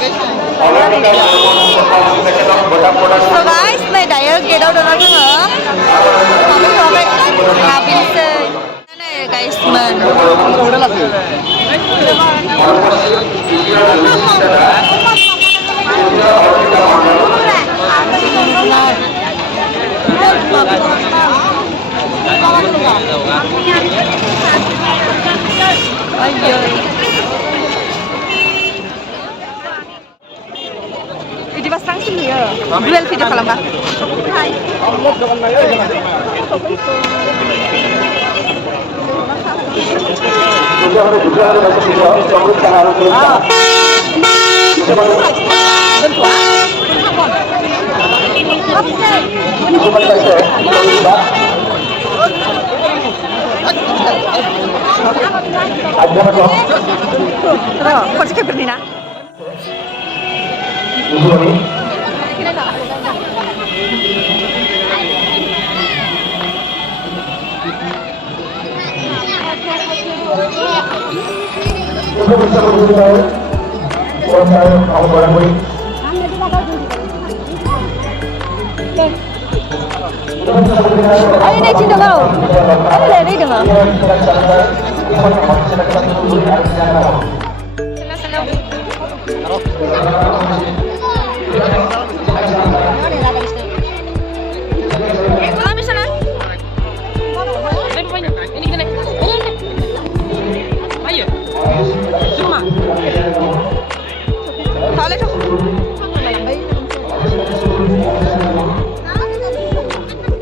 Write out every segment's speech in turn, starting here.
So guys, này đại kia đâu đâu nói nữa. Không biết là Vinci. Này guys mình. Video pasang sini ya. Duel video kalau mbak. Terus, kau cakap berdina? Ayo naik cinta kau. Ayo naik dengar.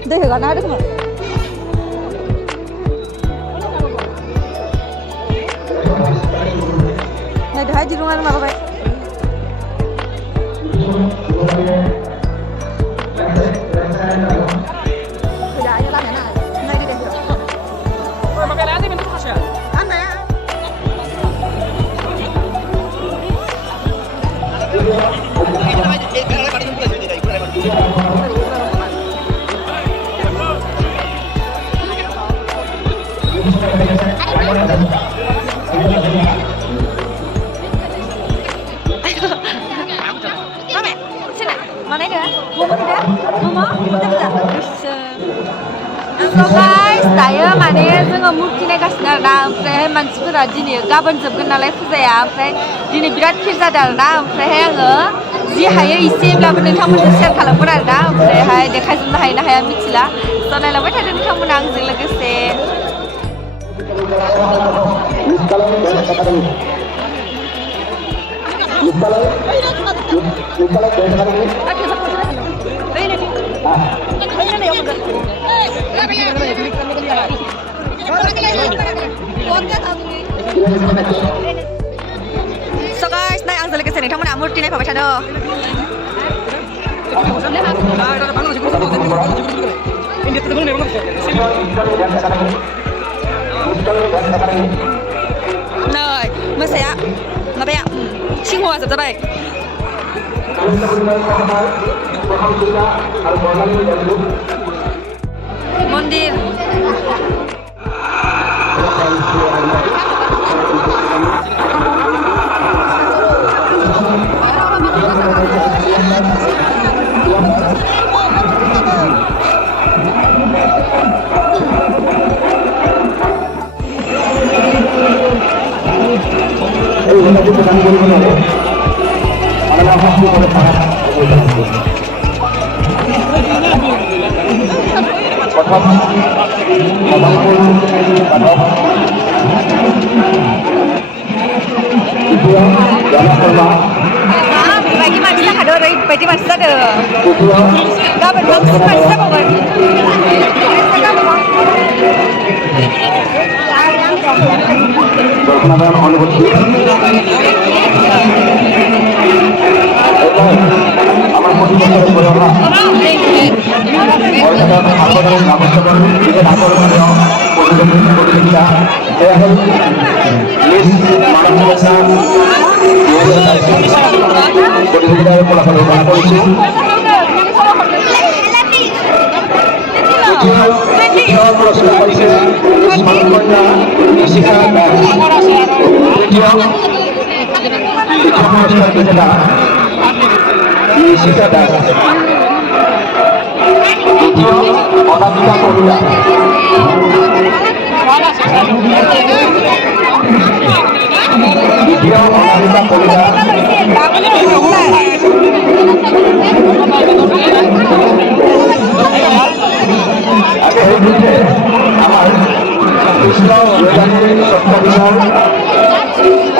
देखो ना देखो này để hai chị luôn ăn mà các bạn này đi đây mà cái lá thì mình không sợ ăn này So guys, dayo माने जोङो मुर्ति नायगासिनो आरोना ओमफ्रायहाय मानसिफोरा दिनै गाबोन जोबगोन नालाय फुजाया ओमफ्राय दिनै बिराद भिर जादों आरोना ओमफ्रायहाय आङो जि हायो एसेब्लाबो नोंथांमोनजों शेयार खालामगोन आरोना ओमफ्रायहाय देखायजोबनो हायो ना हाया मिथिला स' नायलांबाय थादो नोंथांमोना आंजों लोगोसे So guys, nay ang location nitong mga murti na ipapasya do. Nơi, masaya, mabaya, Xinhua sabay. Mondir. Bagi manusia ada bagi manusia ada. Gaban manusia bawa. পুরস্কার বিজেতা ঈশিতা দাস, দ্বিতীয় অনামিকা কবিতা, দ্বিতীয় অনামিকা কবিতা, আগে এই মুহূর্তে আমার কৃষ্ণ বৈজ্ঞানিক সত্য বিষয়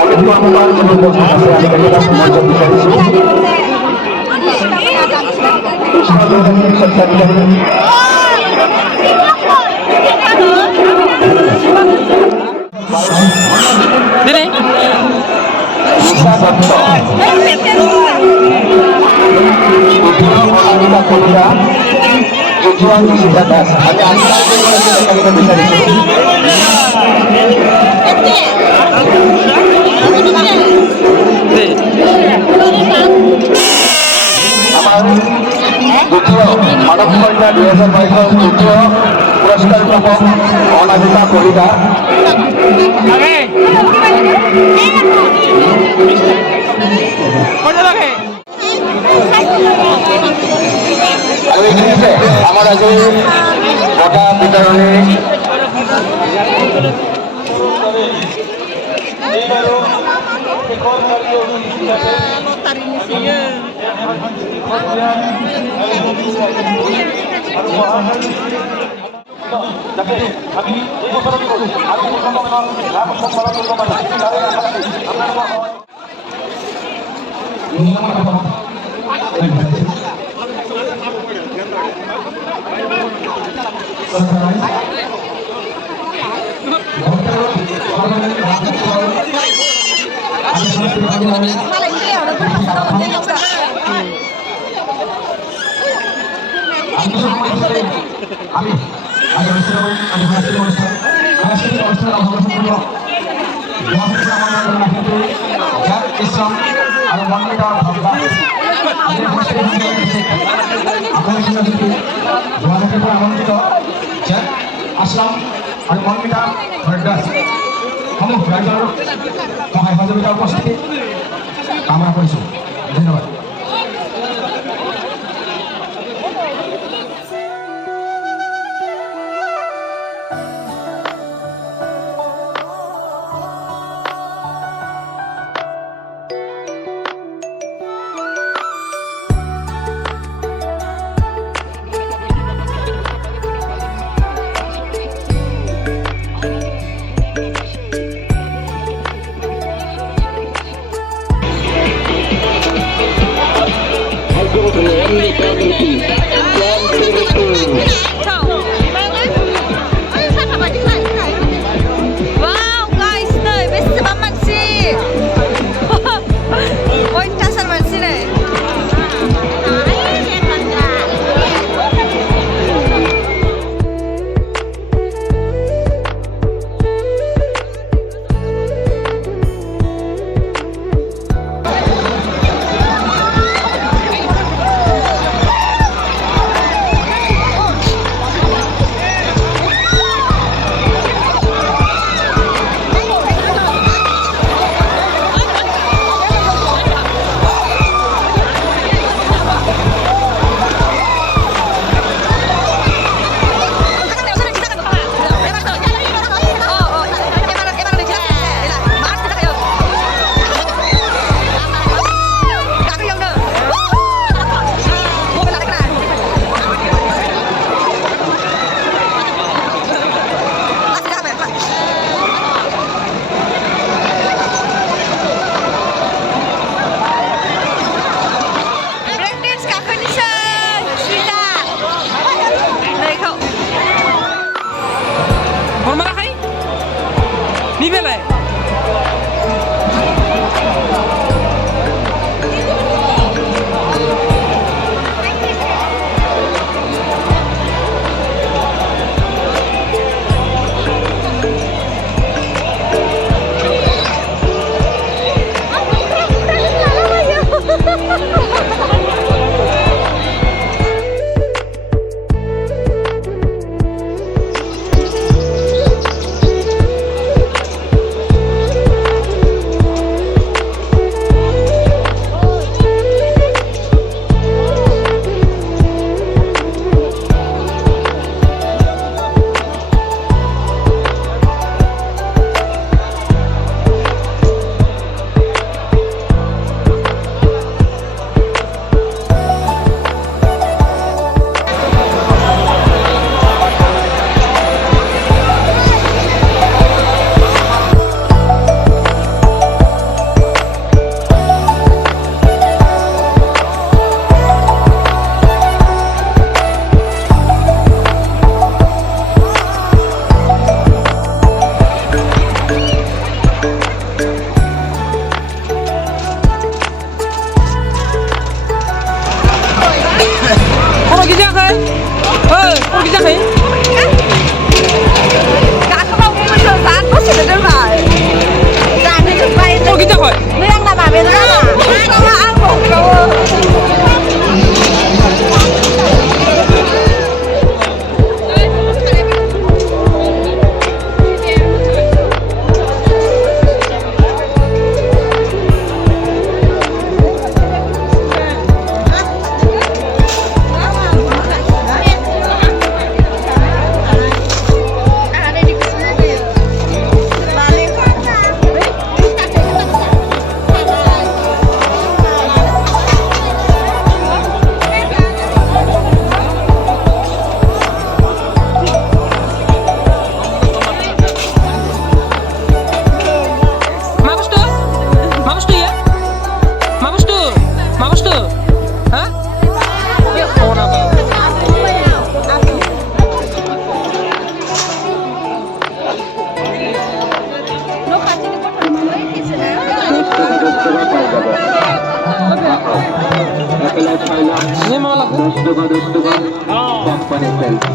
অমিত কর্মকার উপস্থিত আছে। আমি তাকে মঞ্চ বিচারিছি কৃষ্ণ বৈজ্ঞানিক সত্য বিষয় ঈশা দত্ত, দ্বিতীয় অনামিকা কবিতা, তৃতীয় ঈশিতা দাস। আমি আজকে বিচারিছি আমার দ্বিতীয় মানব কন্যা 2022 তৃতীয় পুরস্কার প্রাপক অনামিকা কবিতা, আমার আগে বঁটা বিতরণে আমি ইসলাম আর মন্দিরা আনন্দিত আসলাম আৰু মন্দিৰা ভৰদাস সমূহ ৰাইজৰ সহায় সহযোগিতাৰ উপস্থিতি কামনা কৰিছোঁ। ধন্যবাদ।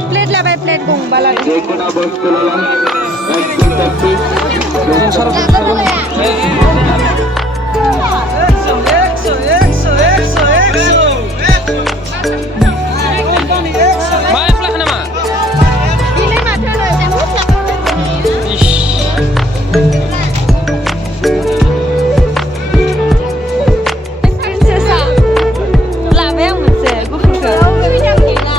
प्लेट लाबाय प्लेट गंबा लाबाय যে কোনো বস্তু লালাম prinsesa लाबाय आं मोनसे गुफुरखौ गुफुर गैला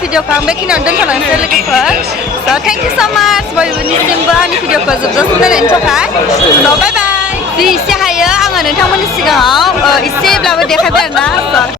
भिडिअखौ आं बेखिनियावनो दोनथ'लांसै लोगोफोर स' थेंक इउ स' माच बयनिसिमबो आंनि भिडिअखौ जोबजासिम नायनायनि थाखाय स' बाय बाय जि एसे हायो आङो नोंथांमोननि सिगाङाव एसेब्लाबो देखायबाय आरोना स'